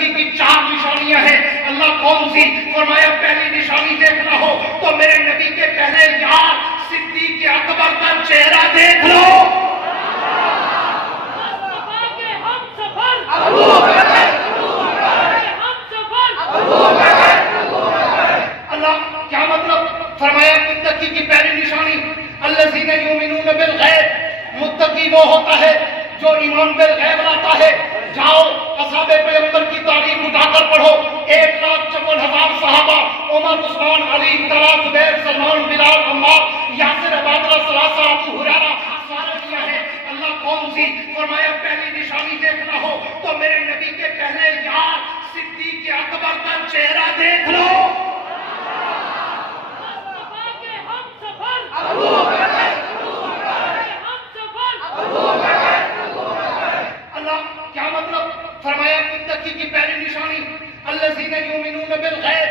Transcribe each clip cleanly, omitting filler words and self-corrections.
मुत्तकी की 4 निशानियां हैं। अल्लाह कौन सी? फरमाया पहली निशानी देखना हो तो मेरे नबी के पहले यार सिद्दीक अकबर का चेहरा देख लो। अल्लाह क्या मतलब? फरमाया मुत्तकी की पहली निशानी अल्लज़ीना युमिनून बिल गैब, मुत्तकी वो होता है जो ईमान बिल गैब लाता है। जाओ असहाबे पैगंबर की तारीफ उठाकर पढ़ो। 1,54,000 सहाबा, उमर, उस्मान, अली, तला, जुबैर, सलमान, बिलाल, अम्मार, यासिर, अबादुल्ला, सलासा, अबू हुरैरा, सारे किया है। अल्लाह कौन सी? फरमाया पहली निशानी देखना हो तो मेरे नबी के पहले यार सिद्दीक अकबर का चेहरा देख लो। अल्लाह क्या मतलब? फरमाया मुत्तकी की पहली निशानी अल्लज़ीना युमिनून बिल गैब,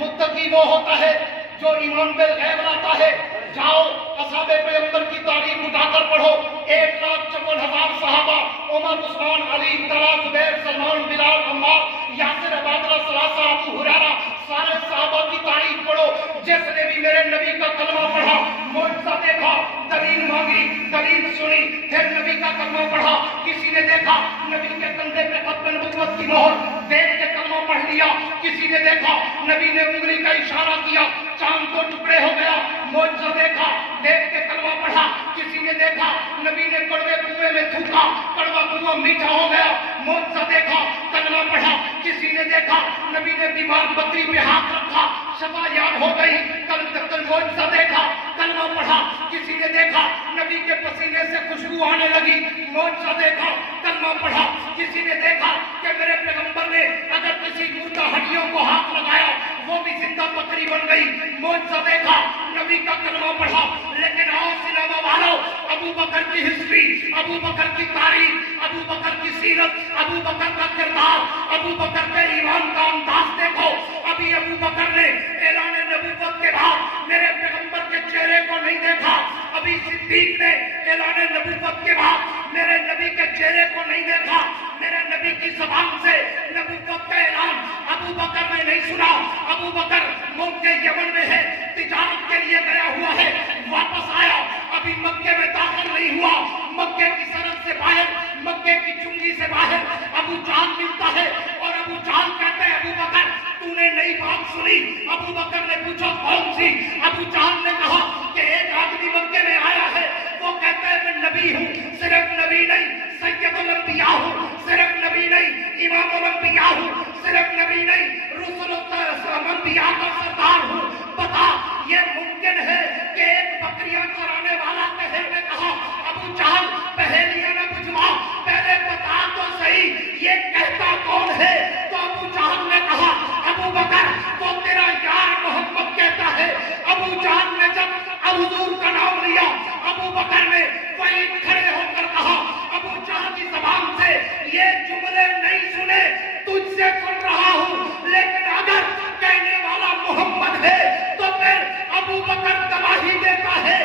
मुत्तकी वो होता है जो ईमान बिल गैब लाता है। जाओ असहाबे पैगंबर की तारीफ उठाकर पढ़ो। 1,54,000 सहाबा, उमर, उस्मान, अली, तला, जुबैर, सलमान, बिलाल, अम्मार, यासिर, अबादुल्ला, सलासा, अबू हुरैरा, सारे सहाबा की तारीफ पढ़ो। जिसने भी मेरे नबी का कलमा पढ़ा, मुआजिज़ा देखा, दलील मांगी, दलील सुनी, फिर नबी का कलमा पढ़ा। किसी ने देखा नबी के कंधे पे खत्म नबुव्वत की मोहर, देख के कलमा पढ़ लिया। किसी ने देखा नबी ने उंगली का इशारा किया, चांद दो टुकड़े हो गया, मुआजिज़ा देखा, देख के कलमा पढ़ा। किसी ने देखा नबी ने कड़वे कुएं में थूका, कड़वा कुआं मीठा हो गया, मुआजिज़ा देखा, कलमा पढ़ा। किसी ने देखा नबी ने बीमार बकरी पे हाथ रखा, शफा याद हो गई, कल मुआजिज़ा देखा, कलमा पढ़ा। किसी ने देखा नबी के पसीने से खुशबू आने लगी, मुआजिज़ा देखा, कलमा पढ़ा। किसी ने देखा कि मेरे पैगंबर ने अगर किसी मुर्दा हड्डियों को हाथ लगाया वो भी जिंदा बकरी बन गई, मुआजिज़ा देखा, नबी का कलमा पढ़ा। लेकिन आओ सिनेमा वालों, अबू बकर की हिस्ट्री, अबू बकर की तारीख, अबू बकर की सीरत, अबू बकर का किरदार, अबू बकर के ईमान का अंदाज देखो। अभी अबू बकर ने ऐलान नबुव्वत के बाद मेरे पैगंबर के चेहरे को नहीं देखा। अभी सिद्दीक ने ऐलान नबुव्वत के बाद मेरे नबी के चेहरे को नहीं देखा। मेरे नबी की ज़बान से नबुव्वत का ऐलान अबू बकर ने नहीं सुना। अबू बकर मक्के यमन में है, तिजारत के लिए गया हुआ है, वापस आया, अभी मक्के में दाखिल नहीं हुआ। मक्के की सरहद से बाहर, मक्के की चुंगी से बाहर अबू जान मिलता है और अबू जान कहते हैं अबू बकर तूने नई बात सुनी। अबू बकर ने पूछा कौन सी? अबू जान ने कहा कि एक आदमी मक्के में आया है, वो कहता है मैं नबी हूँ, सिर्फ नबी नहीं सैयदुल अंबिया हूँ, सिर्फ नबी नहीं इमामुल अंबिया हूँ, सिर्फ नबी नहीं रुसुल अंबिया का सरदार हूँ। बता ये मुमकिन है कि एक बकरियां चराने वाला कहे? ने कहा अबू जान पहेलियां न बुझवा, पहले बता तो सही ये कहता कौन है? तो अबू जान ने कहा अबू बकर तो तेरा यार मोहम्मद कहता है। अबू जान ने जब हुजूर का नाम लिया, अबू बकर ने वहीं खड़े होकर कहा अबू जान की ज़बान से ये जुमले नहीं सुने, तुझसे सुन रहा हूँ, लेकिन अगर कहने वाला मोहम्मद है तो फिर अबू बकर गवाही देता है